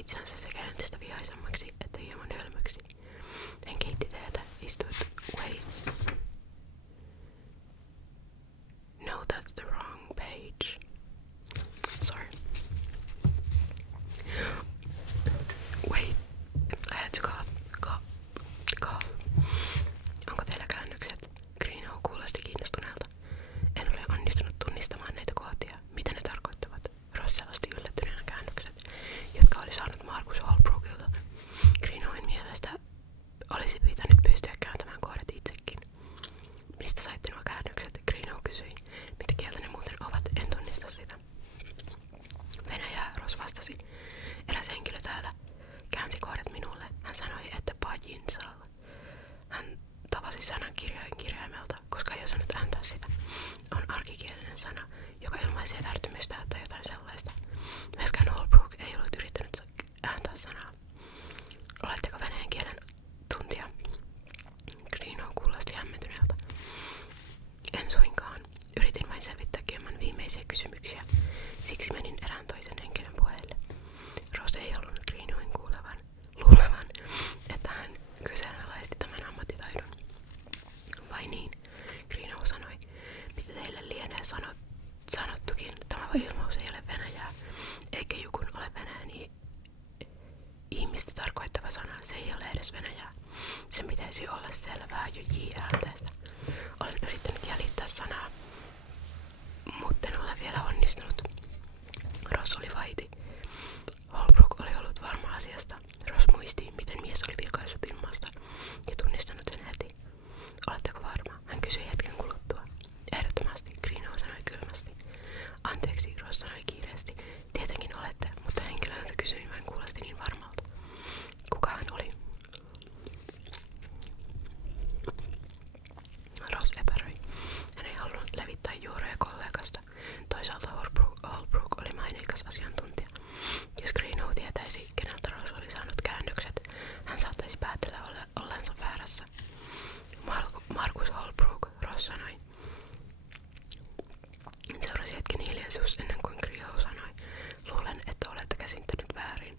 itseänsä sekä entistä vihaisemmaksi että hieman hölmöksi. Hän keitti teetä, istuit Wait. No, that's the wrong page. Sorry. Wait, I had to cough. Onko teillä käännökset? Greeno kuulosti kiinnostuneelta. En ole onnistunut tunnistamaan näitä kohtia, mitä ne tarkoittavat. Ross selosti yllättyneenä käännökset, jotka oli saanut Markus Holbrookilta. Greenoin mielestä olisi pitänyt pystyä kääntämään kohdat itsekin. Mistä saitte nuo käännökset? Greeno kysyi. Mitä kieltä ne muuten ovat? En tunnista sitä. Venäjää, Ross vastasi. Eräs henkilö täällä käänsi kohdat minulle. Hän sanoi, että Pajinsal. Hän tavasi sanan kirjaimelta, koska ei osannut ääntää sitä. On arkikielinen sana, joka ilmaisee ärtymystä tai jotain sellaista. Myöskään Holbrook ei ollut yrittänyt ääntää sanaa. Oletteko venäjän kielen tuntija? Greeno kuulosti hämmentyneeltä. En suinkaan. Yritin vain selvittää hieman viimeisiä kysymyksiä. Siksi menin erään toisen henkilön puheelle. Ross ei halunnut Greenoin luulevan, että hän kyseenalaisti tämän ammattitaidon. Vai niin? Greeno sanoi. Mitä teille lienee sanottukin? Tämä ilmaus ei ole venäjää, eikä jukun ole venäjän ihmistä tarkoittava sana. Se ei ole edes venäjää. Sen pitäisi olla selvää jo J-äänteestä. Olen yrittänyt jäljittää sanaa, mutta en ole vielä onnistunut. Ross oli vaiti. Holbrook oli ollut varma asiasta. Ross muisti, miten mies oli vilkaissut ilmausta ja tunnistanut sen heti. Oletteko varma? Hän kysyi hetken kuluttua. Ehdottomasti, Greeno sanoi kylmästi. Anteeksi, Ross sanoi kiireesti. Tietenkin olette, mutta henkilö, jolta kysyin, vain kuulosti niin varmalta. Kuka hän oli? Ross epäröi. Hän ei halunnut levittää juureja kollegasta. Toisaalta Holbrook oli maineikas asiantuntija. Jos Greeno tietäisi, keneltä Ross oli saanut käännökset, hän saattaisi päätellä ollensa väärässä. Markus Holbrook, Ross sanoi. Seurasi hetken hiljaisuus ennen kuin Greeno sanoi. Luulen, että olette käsittänyt väärin.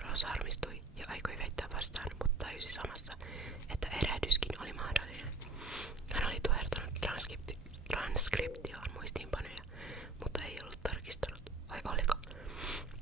Ross harmistui ja aikoi väittää vastaan, mutta tajusi samassa, että erehdyskin oli mahdollinen. Hän oli tuhertanut transkriptioon muistiinpanoja, mutta ei ollut tarkistanut, vai oliko,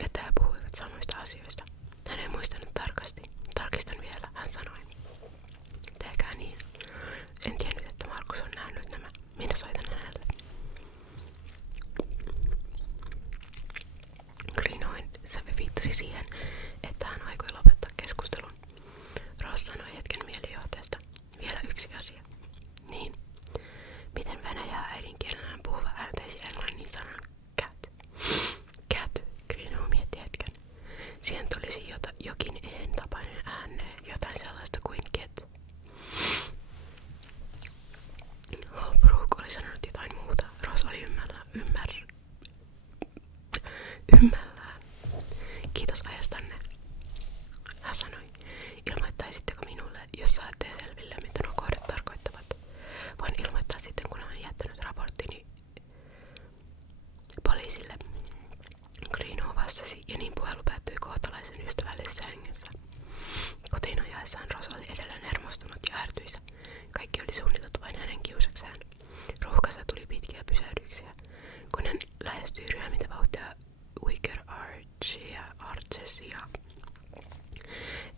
että he puhuivat samoista asioista. Hän ei muistanut tarkasti. Tarkistan vielä, hän sanoi. Tehkää niin. En tiennyt, että Markus on nähnyt nämä. Minä soitan hänelle. Greenoin sävy viittasi siihen, että hän aikoi lopettaa keskustelun. Ross sanoi hetken mielijohteesta. Vielä yksi asia. Niin. Miten venäjää äidinkielenään puhuva ääntäisi englannin sanan cat? Cat, Greeno mietti hetken. Siihen tulisi jokin een tapainen ääne, jotain sellaista kuin ket. Holbrook oli sanonut jotain muuta. Ross oli ymmällään. Kiitos ajastanne. Hän sanoi. Ilmoittaisitteko minulle, jos saatte selville, mitä nuo kohdat tarkoittavat? Voin ilmoittaa sitten, kun olen jättänyt raporttini poliisille. Greeno vastasi ja niin puhelu päättyi kohtalaisen ystävällisessä hengessä. Kotiin ajaessaan Ross oli edelleen hermostunut ja ärtyisä. Kaikki oli suunniteltu vain hänen kiusakseen. Ruuhkassa tuli pitkiä pysähdyksiä. Kun hän lähestyi ryömintä vauhtia Wicker Archesia,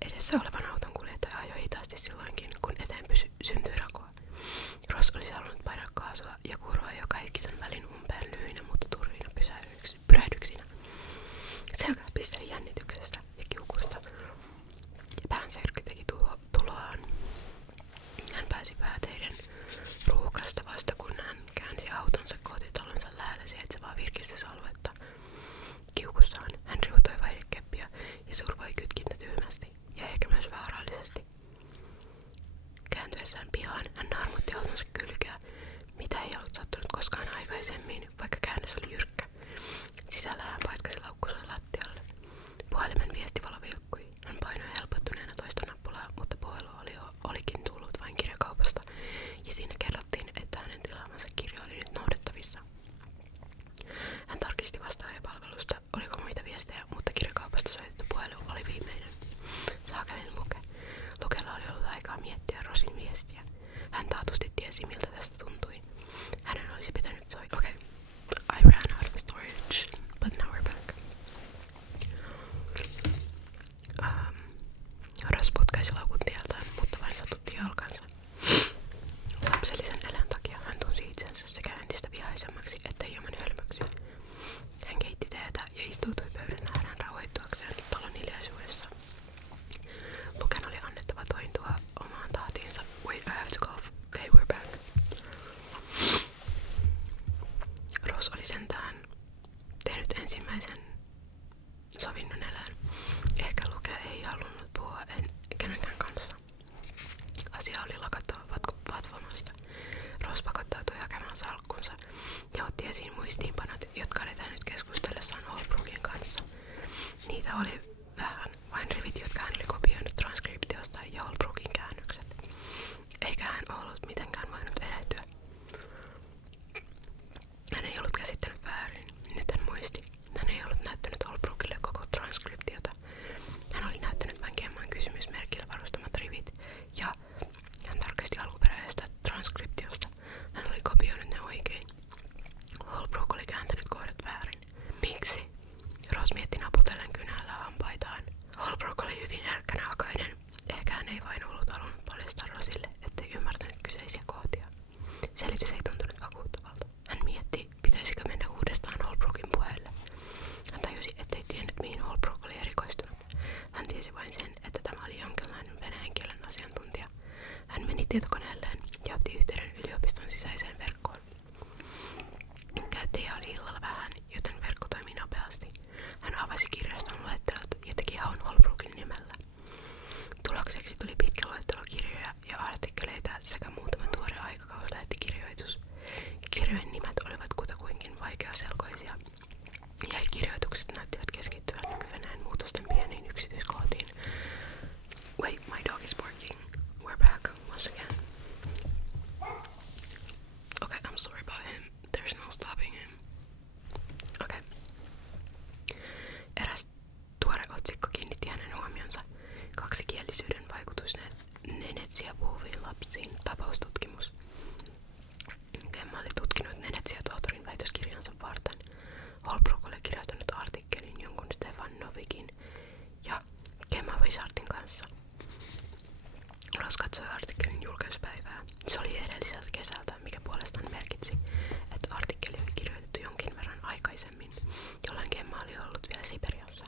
edessä olevan auton kuljettaja ajoi hitaasti silloinkin, kun eteen syntyi rakoa. Ross olisi halunnut painaa kaasua ja kuroa joka ikisen välin umpeen lyhyinä, mutta turvina pyrähdyksinä. Selkä pisteli jännityksestä ja kiukusta. Päänsärky teki tuloaan. Hän pääsi pääteiden ruuhkasta vasta kun hän käänsi autonsa kotitalonsa lähellä sijaitsevaa virkistysaluetta. Kiukussaan hän riutoi vaihdekeppiä ja survoi kytkintä tyhmästi ja ehkä myös vähän tietokoneelleen ja otti yhteyden yliopiston sisäiseen verkkoon. Käyttäjiä oli illalla vähän, joten verkko toimi nopeasti. Hän avasi kirjaston luettelot ja teki haun Holbrookin nimellä. Tulokseksi tuli pitkä luettelo kirjoja ja artikkeleita sekä muutama tuore aikakauslehtikirjoitus. Kirjojen nimet olivat kutakuinkin vaikeaselkoisia, ja kirjoitukset näyttivät keskittyvän nyky-Venäjän muutosten pieniin yksityiskohtiin. Wait, my dog is barking. We're back once again. Okay, I'm sorry about him. There's no stopping him. Okay. Eräs tuore otsikko kiinnitti hänen huomionsa. Kaksikielisyyden vaikutus nenetsiä puhuviin lapsiin tapaustutkimus. Gemma oli tutkinut nenetsiä tohtorin väitöskirjansa varten. Holbrook oli kirjoittanut artikkelin jonkun Stefan Novikin ja Gemma Wishardin kanssa. Ross katsoi artikkelin julkaisupäivää. Se oli edelliseltä kesältä, mikä puolestaan merkitsi, että artikkeli oli kirjoitettu jonkin verran aikaisemmin, jolloin Gemma oli ollut vielä Siperiassa.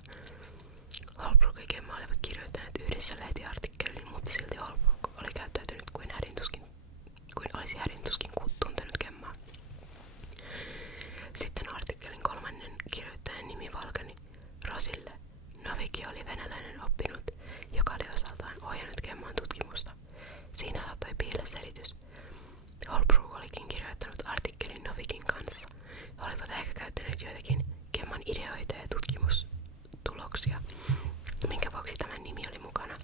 Holbrook ja Gemma olivat kirjoittaneet yhdessä lehtiartikkelin, mutta silti Holbrook oli käyttäytynyt kuin olisi hädintuskin tuntenut Gemmaa. Sitten artikkelin kolmannen kirjoittajan nimi valkeni Rossille. Noviki oli venäläinen oppinut, joka oli osaltaan ohjannut Gemman tutkimusta. Siinä saattoi piillä selitys. Holbrook olikin kirjoittanut artikkelin Novikin kanssa. He olivat ehkä käyttäneet joitakin Gemman ideoita ja tutkimustuloksia, minkä vuoksi tämä nimi oli mukana.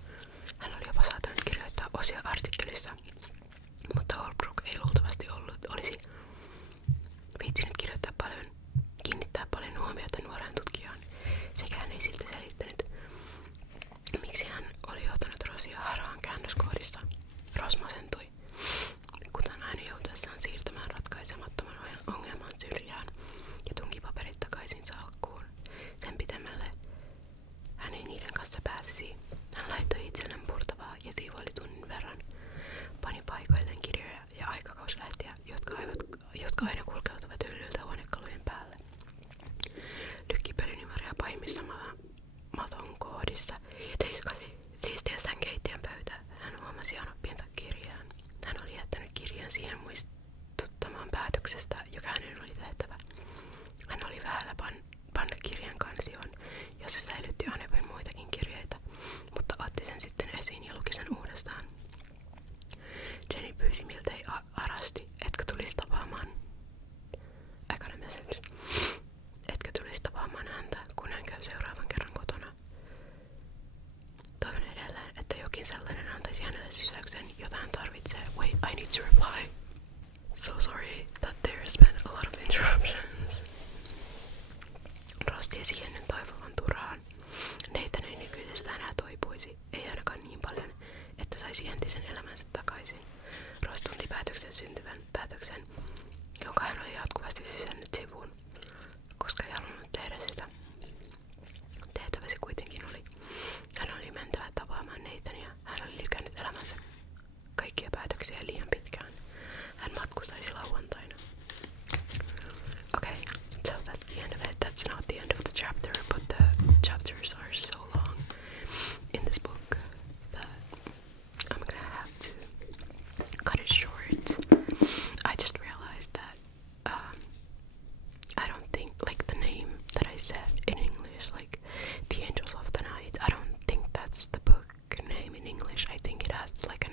Hän oli jopa saattanut kirjoittaa osia artikkelista, mutta Holbrook ei luultavasti olisi viitsinyt kiinnittää paljon huomiota nuoreen tutkijaan, sekä hän ei silti selittänyt, miksi hän oli johtanut Rossia harhaan käännöskoodissa. Ross masentui, kuten aina joutuessaan siirtämään ratkaisemattoman ongelman syrjään ja tunki paperit takaisin salkkuun. Sen pitemmälle hän ei niiden kanssa pääsisi. Hän laittoi itselleen purtavaa ja siivoili tunnin verran. Pani paikoilleen kirjoja ja aikakauslehtiä, jotka aina kulkeutuvat hyllyltä huonekalujen päälle. Lykki pölynimaria paimissa maton koodissa ja teiskasi siistiessään keittiön pöytä. Hän huomasi anoppiensa kirjaan. Hän oli jättänyt kirjan siihen muistuttamaan päätöksestä, joka hänen oli tehtävä. Hän oli vähällä panna kirjan kansioon, jossa säilytti Anopin muitakin kirjeitä, mutta otti sen sitten esiin ja luki sen uudestaan. Jenny pyysi miltei arasti, etkö tulisi tapaamaan häntä, kun hän käy seuraavan kerran kotona. Toivon edelleen, että jokin sellainen antaisi hänelle sysäyksen, jota hän tarvitsee. Wait, I need to reply. So sorry that there's been a lot of interruptions. Ross tiesi ennen toivovan turhaan. Nathan ei nykyisestä enää toipuisi, ei ainakaan niin paljon, että saisi entisen elämänsä takaisin. Ross tunti päätöksen syntyvän päätöksen, jonka hän oli jatkuvasti sysännyt sivuun, koska ei halunnut tehdä sitä. Tehtävä se kuitenkin oli. Hän oli mentävä tapaamaan Nathania. Hän oli lykännyt elämänsä kaikkia päätöksiä liian pitkään. Hän matkustaisi lauantaina. Okay, so that's the end of it. That's not the end of the chapter, but the chapters are so long in this book that I'm gonna have to cut it short. I just realized that I don't think, like, the name that I said in English, like The Angels of the Night, I don't think that's the book name in English. I think it has like